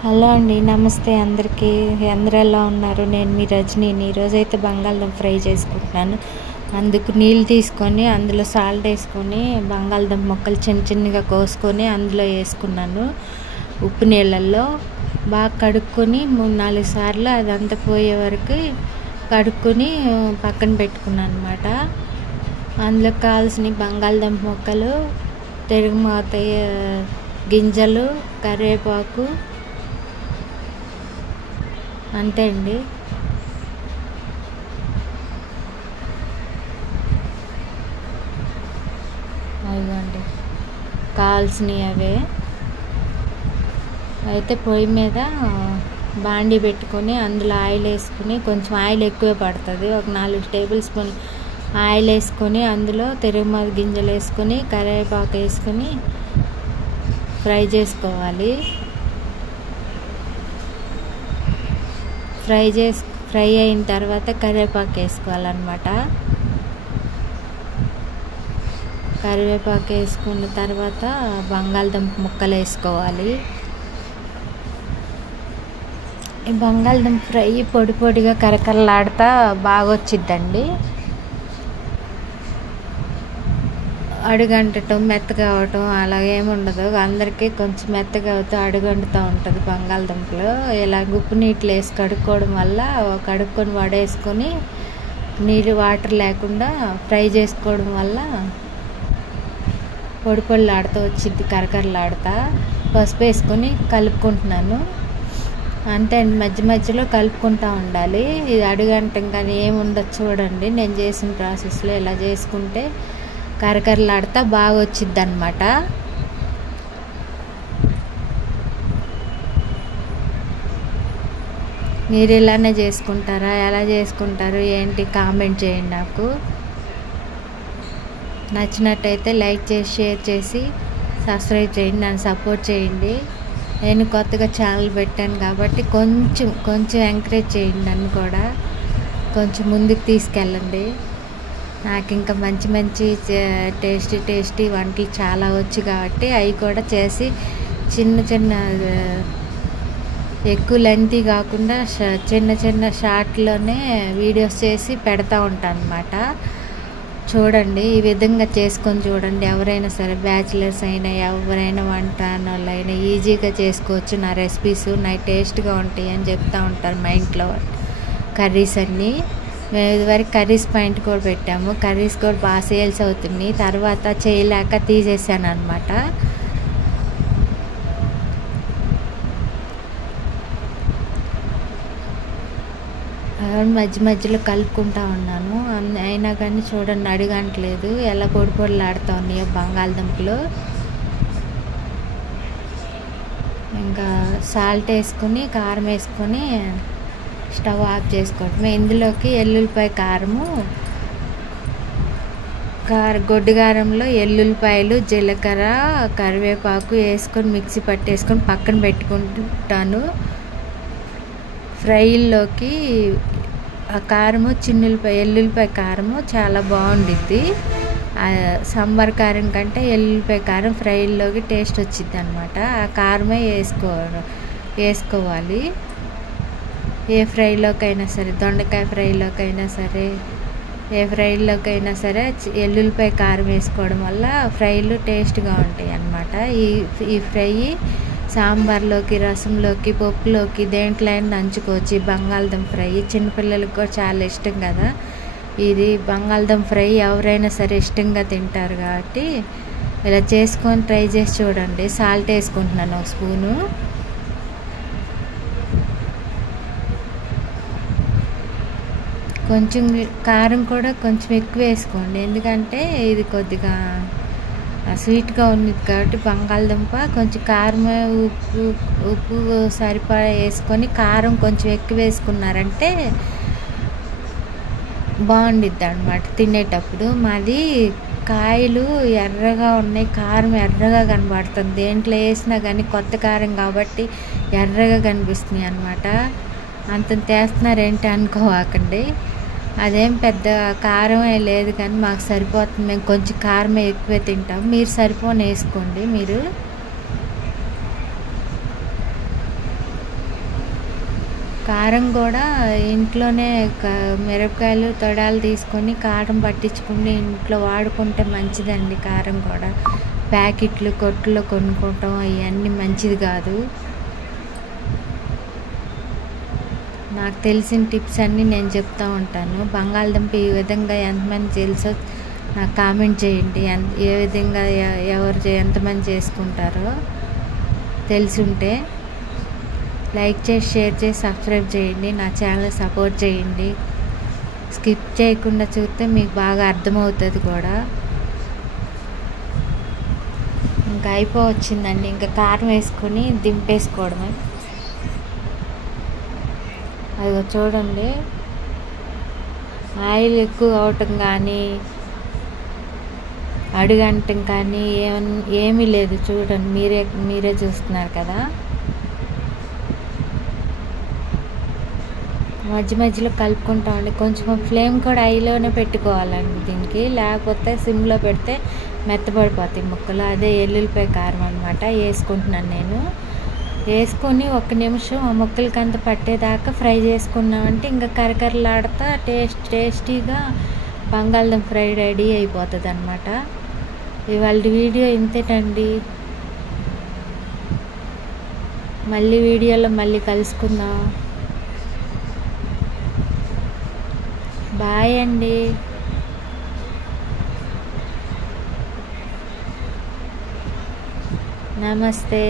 Hello అండి, నమస్తే అందరికీ. అందరూ ఎలా ఉన్నారు? నేను మీ రజనీని. ఈరోజైతే బంగాళదుంప ఫ్రై చేసుకుంటున్నాను. అందుకు నీళ్ళు తీసుకొని అందులో సాల్ట్ వేసుకొని బంగాళదుంప ముక్కలు చిన్న చిన్నగా కోసుకొని అందులో వేసుకున్నాను. ఉప్పు నీళ్ళల్లో బాగా కడుక్కొని 3-4 సార్లు అదంతా పోయే వరకు కడుక్కొని పక్కన పెట్టుకున్నాను అనమాట. అందులో కావాల్సిన బంగాళదుంప ముక్కలు, తిరుగుమాత గింజలు, కరివేపాకు, అంతే అండి. అదిగోండి కావాల్సినవి అవే. అయితే పొయ్యి మీద బాండీ పెట్టుకొని అందులో ఆయిల్ వేసుకుని, కొంచెం ఆయిల్ ఎక్కువే పడుతుంది, ఒక 4 టేబుల్ స్పూన్ ఆయిల్ వేసుకొని అందులో తిరుగుమాత గింజలు వేసుకొని కరివేపాకు వేసుకొని ఫ్రై చేసుకోవాలి. ఫ్రై అయిన తర్వాత కరివేపాకు వేసుకోవాలన్నమాట. కరివేపాకు వేసుకున్న తర్వాత బంగాళదుంప ముక్కలు వేసుకోవాలి. ఈ బంగాళదుంప ఫ్రై పొడి పొడిగా కరకరలాడుతా బాగా వచ్చిద్దండి. అడుగంటటం, మెత్తగా అవటం అలాగేమి ఉండదు. అందరికీ కొంచెం మెత్తగా అవుతూ అడుగంటుతూ ఉంటుంది బంగాళదుంపలు. ఇలా ఉప్పు నీటిలో వేసి కడుక్కోవడం వల్ల కడుక్కొని వడేసుకొని నీళ్ళు వాటర్ లేకుండా ఫ్రై చేసుకోవడం వల్ల పొడి పొడిలాడుతూ వచ్చింది, కరకరలాడుతా. పసుపు వేసుకొని కలుపుకుంటున్నాను. అంతే అండి, మధ్య మధ్యలో కలుపుకుంటూ ఉండాలి. ఇది అడుగంటం కానీ ఏముండదు. చూడండి, నేను చేసిన ప్రాసెస్లో ఇలా చేసుకుంటే కరకరలాడుతా బాగా వచ్చిద్ది అన్నమాట. మీరు ఇలానే చేసుకుంటారా? ఎలా చేసుకుంటారు ఏంటి కామెంట్ చేయండి. నాకు నచ్చినట్టయితే లైక్ చేసి, షేర్ చేసి, సబ్స్క్రైబ్ చేయండి, నన్ను సపోర్ట్ చేయండి. నేను కొత్తగా ఛానల్ పెట్టాను కాబట్టి కొంచెం ఎంకరేజ్ చేయండి. నన్ను కూడా కొంచెం ముందుకు తీసుకెళ్ళండి. నాకు ఇంకా మంచి మంచి టేస్టీ వంటలు చాలా వచ్చు కాబట్టి అవి కూడా చేసి చిన్న ఎక్కువ లెంతీ కాకుండా చిన్న షార్ట్లోనే వీడియోస్ చేసి పెడతా ఉంటాను అన్నమాట. చూడండి, ఈ విధంగా చేసుకొని చూడండి. ఎవరైనా సరే, బ్యాచిలర్స్ అయినా ఎవరైనా వంట వాళ్ళైనా ఈజీగా చేసుకోవచ్చు. నా రెసిపీస్ నా టేస్ట్గా ఉంటాయి అని చెప్తూ ఉంటారు మా ఇంట్లో. కర్రీస్ అన్నీ మేము ఇదివరకు కర్రీస్ పాయింట్ కూడా పెట్టాము. కర్రీస్ కూడా బాగా సేల్స్ అవుతుంది. తర్వాత చేయలేక తీసేసాను అనమాట. మధ్య మధ్యలో కలుపుకుంటూ ఉన్నాను. అయినా కానీ చూడండి, అడుగంటలేదు, ఎలా పొడి పొడిలాడుతూ ఉన్నాయో బంగాళదుంపలు. ఇంకా సాల్ట్ వేసుకొని కారం వేసుకొని స్టవ్ ఆఫ్ చేసుకోవటం. ఇందులోకి ఎల్లుల్లిపాయ కారము, గొడ్డు కారంలో ఎల్లుల్లిపాయలు, జీలకర్ర, కరివేపాకు వేసుకొని మిక్సీ పట్టేసుకొని పక్కన పెట్టుకుంటాను. ఫ్రైల్లోకి ఆ కారము ఎల్లుల్లిపాయ కారము చాలా బాగుండిద్ది. సాంబార్ కారం కంటే ఎల్లుల్లిపాయ కారం ఫ్రైల్లోకి టేస్ట్ వచ్చిద్ది అనమాట. ఆ కారమే వేసుకోవాలి. ఏ ఫ్రైలోకైనా సరే, దొండకాయ ఫ్రైలోకైనా సరే, ఏ ఫ్రైలోకైనా సరే ఎల్లుల్లిపాయ కారం వేసుకోవడం వల్ల ఫ్రైలు టేస్ట్గా ఉంటాయి అన్నమాట. ఈ ఫ్రై సాంబార్లోకి, రసంలోకి, పప్పులోకి దేంట్లో అయినా నంచుకోవచ్చు. బంగాళదుంప ఫ్రై చిన్నపిల్లలకు కూడా చాలా ఇష్టం కదా. ఇది బంగాళదుంప ఫ్రై ఎవరైనా సరే ఇష్టంగా తింటారు కాబట్టి ఇలా చేసుకొని ట్రై చేసి చూడండి. సాల్ట్ వేసుకుంటున్నాను 1 స్పూను. కొంచెం కారం కూడా కొంచెం ఎక్కువ వేసుకోండి, ఎందుకంటే ఇది కొద్దిగా స్వీట్గా ఉంది కాబట్టి బంగాళదుంప కొంచెం కారం, ఉప్పు సరిపడా వేసుకొని కారం కొంచెం ఎక్కువ వేసుకున్నారంటే బాగుండిద్ది అన్నమాట తినేటప్పుడు. మాది కాయలు ఎర్రగా ఉన్నాయి, కారం ఎర్రగా కనబడుతుంది. దేంట్లో వేసినా కానీ కొత్త కారం కాబట్టి ఎర్రగా కనిపిస్తున్నాయి అన్నమాట. అంత చేస్తున్నారేంటి అనుకోవాకండి. అదేం పెద్ద కారమే లేదు, కానీ మాకు సరిపోతుంది. మేము కొంచెం కారమే ఎక్కువే తింటాం. మీరు సరిపోని వేసుకోండి. మీరు కారం కూడా ఇంట్లోనే మిరపకాయలు తొడాలు తీసుకొని కారం పట్టించుకుని ఇంట్లో వాడుకుంటే మంచిదండి. కారం కూడా ప్యాకెట్లు కొట్టులో కొనుక్కోవటం ఇవన్నీ మంచిది కాదు. నాకు తెలిసిన టిప్స్ అన్నీ నేను చెప్తూ ఉంటాను. బంగాళదుంప ఈ విధంగా ఎంతమంది తెలుసో నాకు కామెంట్ చేయండి. ఏ విధంగా ఎంతమంది చేసుకుంటారో తెలుసుంటే లైక్ చేసి, షేర్ చేసి, సబ్స్క్రైబ్ చేయండి. నా ఛానల్ సపోర్ట్ చేయండి. స్కిప్ చేయకుండా చూస్తే మీకు బాగా అర్థమవుతుంది కూడా. ఇంకా అయిపోవచ్చిందండి. ఇంకా కారం వేసుకొని దింపేసుకోవడమే. అదిగో చూడండి, ఆయిల్ ఎక్కువ అవటం కానీ అడుగంటం కానీ ఏమీ లేదు. చూడండి, మీరే చూస్తున్నారు కదా. మధ్య మధ్యలో కలుపుకుంటామండి. కొంచెం ఫ్లేమ్ కూడా హైలోనే పెట్టుకోవాలండి దీనికి, లేకపోతే సిమ్లో పెడితే మెత్తబడిపోతాయి ముక్కలు. అదే ఎల్లుల్లిపాయ కారం అనమాట. వేసుకుంటున్నాను నేను. వేసుకొని 1 నిమిషం ఆ ముక్కలకి అంత పట్టేదాకా ఫ్రై చేసుకున్నామంటే ఇంకా కరకరలాడుతా టేస్టీగా బంగాళదుంప ఫ్రై రెడీ అయిపోతుంది అనమాట. ఇవాళ వీడియో ఇంతేనండి. మళ్ళీ వీడియోలో మళ్ళీ కలుసుకుందాం. బాయ్ అండి. నమస్తే.